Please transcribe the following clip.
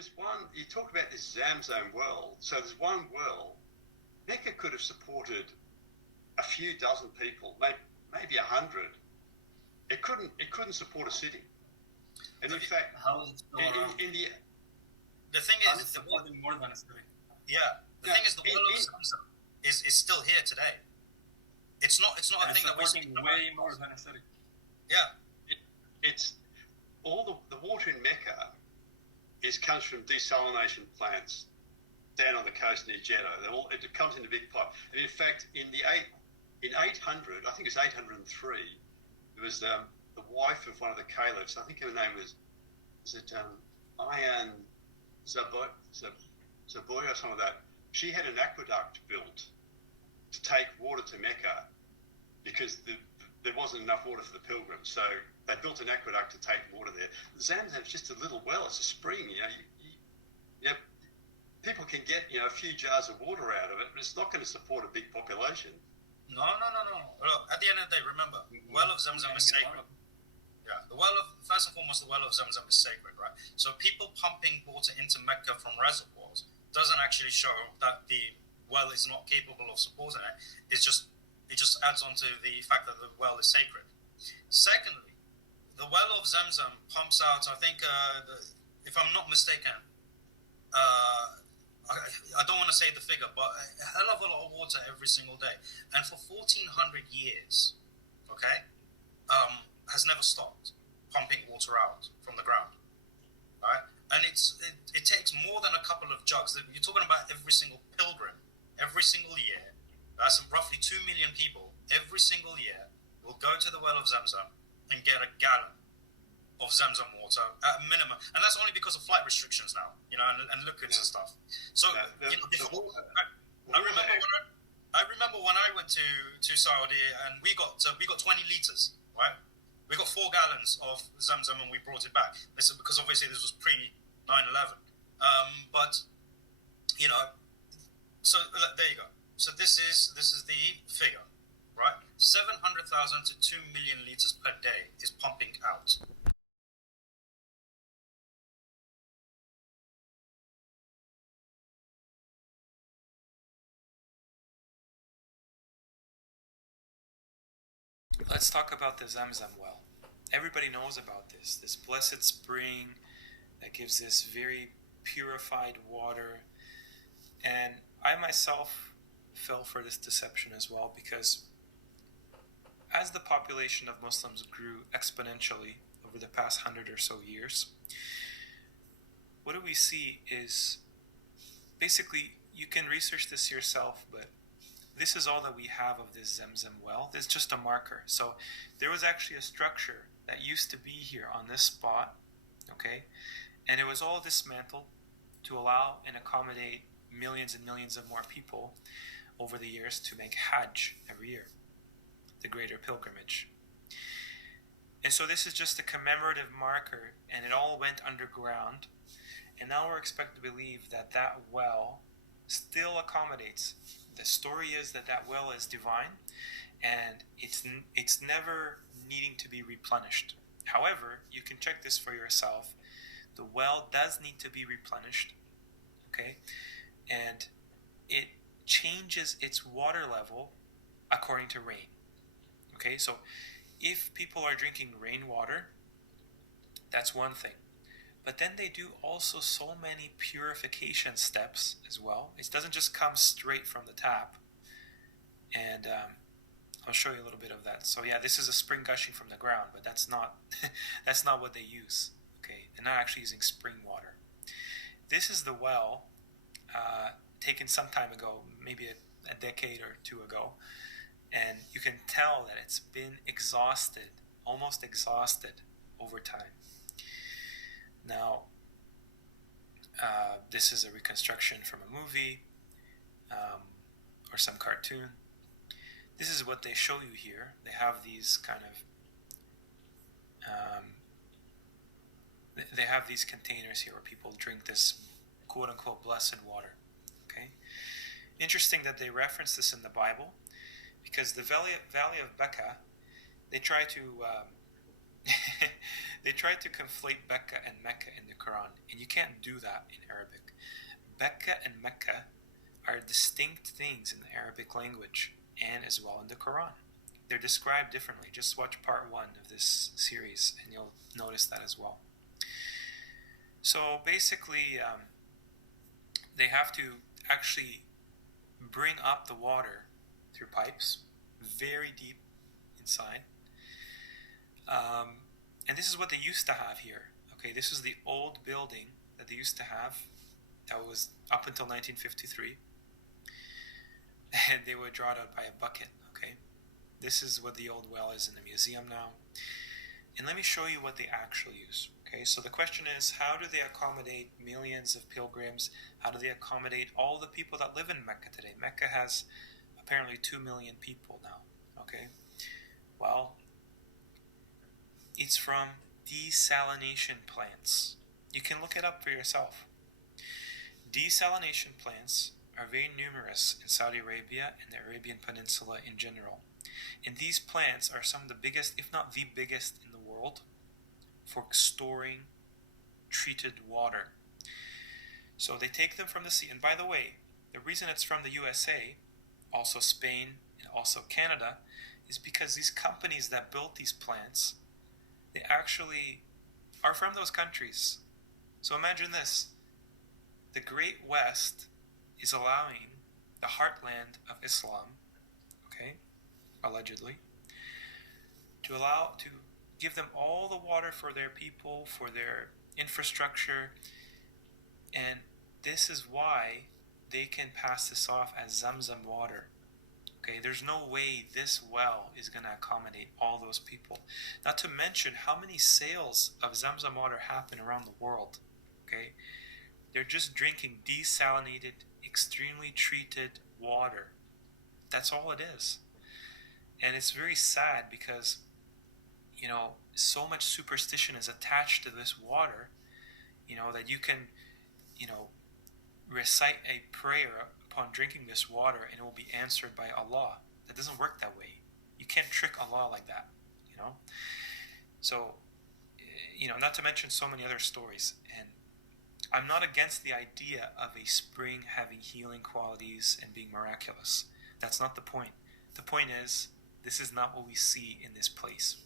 there's one, you talk about this Zamzam well. So there's one well. Mecca could have supported a few dozen people, maybe 100. It couldn't support a city. And in fact, how is it still around? The thing is, it's supporting more than a city. Yeah. The thing is, the Well of Zamzam is still here today. It's not a thing that we're supporting way more than a city. Yeah. It's all the water in Mecca comes from desalination plants down on the coast near Jeddah. It comes in a big pipe. And in fact, in 800, I think it's 803, there was the wife of one of the caliphs. I think her name was Ayan Zaboy or something like that. She had an aqueduct built to take water to Mecca because there wasn't enough water for the pilgrims. So they built an aqueduct to take water there. Zamzam's just a little well. It's a spring. People can get a few jars of water out of it, but it's not going to support a big population. No. Look, at the end of the day, remember, Well of Zamzam is sacred. Yeah, first and foremost, the Well of Zamzam is sacred, right? So people pumping water into Mecca from reservoirs doesn't actually show that the well is not capable of supporting it. It just adds on to the fact that the well is sacred. Secondly, the Well of Zamzam pumps out, I think, if I'm not mistaken, I don't want to say the figure, but a hell of a lot of water every single day. And for 1,400 years, okay, has never stopped pumping water out from the ground, right? And it takes more than a couple of jugs. You're talking about every single pilgrim, every single year. That's roughly 2 million people every single year will go to the Well of Zamzam and get a gallon of Zamzam water at a minimum, and that's only because of flight restrictions now, and liquids and stuff. So I remember when I went to Saudi and we got 20 liters, right? We got 4 gallons of Zamzam and we brought it back. This is because obviously this was pre 9/11, but so there you go. So this is the figure, right? 700,000 to 2 million liters per day is pumping out. Let's talk about the Zamzam well. Everybody knows about this blessed spring that gives this very purified water. And I myself fell for this deception as well, because as the population of Muslims grew exponentially over the past 100 or so years, what do we see is, basically, you can research this yourself, but this is all that we have of this Zamzam well. It's just a marker. So there was actually a structure that used to be here on this spot, okay? And it was all dismantled to allow and accommodate millions and millions of more people over the years to make Hajj every year, the greater pilgrimage. And so this is just a commemorative marker, and it all went underground. And now we're expected to believe that that well still accommodates. The story is that that well is divine, and it's never needing to be replenished. However, you can check this for yourself. The well does need to be replenished, okay? And it changes its water level according to rain, okay? So if people are drinking rainwater, that's one thing. But then they do also so many purification steps as well. It doesn't just come straight from the tap. And I'll show you a little bit of that. So yeah, this is a spring gushing from the ground, but that's not that's not what they use. Okay, they're not actually using spring water. This is the well taken some time ago, maybe a decade or two ago, and you can tell that it's been exhausted, almost exhausted over time. Now, this is a reconstruction from a movie or some cartoon. This is what they show you here. They have these kind of they have these containers here where people drink this quote-unquote blessed water. Okay, interesting that they reference this in the Bible, because the Valley of Mecca, they try to They try to conflate Becca and Mecca in the Quran, and you can't do that in Arabic. Becca and Mecca are distinct things in the Arabic language and as well in the Quran. They're described differently. Just watch part 1 of this series and you'll notice that as well. So basically, they have to actually bring up the water through pipes very deep inside. And this is what they used to have here. Okay, this is the old building that they used to have. That was up until 1953. And they would draw it out by a bucket, okay? This is what the old well is in the museum now. And let me show you what they actually use, okay? So the question is, how do they accommodate millions of pilgrims? How do they accommodate all the people that live in Mecca today? Mecca has apparently 2 million people now, okay? Well, it's from desalination plants. You can look it up for yourself. Desalination plants are very numerous in Saudi Arabia and the Arabian Peninsula in general. And these plants are some of the biggest, if not the biggest in the world, for storing treated water. So they take them from the sea. And by the way, the reason it's from the USA, also Spain, and also Canada, is because these companies that built these plants, they actually are from those countries. So imagine this. The Great West is allowing the heartland of Islam, okay, allegedly, to give them all the water for their people, for their infrastructure, and this is why they can pass this off as Zamzam water. Okay, there's no way this well is going to accommodate all those people. Not to mention how many sales of Zamzam water happen around the world. Okay, they're just drinking desalinated, extremely treated water. That's all it is. And it's very sad because, you know, so much superstition is attached to this water, you know, that you can, you know, recite a prayer upon drinking this water and it will be answered by Allah. That doesn't work that way. You can't trick Allah like that, you know. So, you know, not to mention so many other stories. And I'm not against the idea of a spring having healing qualities and being miraculous. That's not the point. The point is, this is not what we see in this place.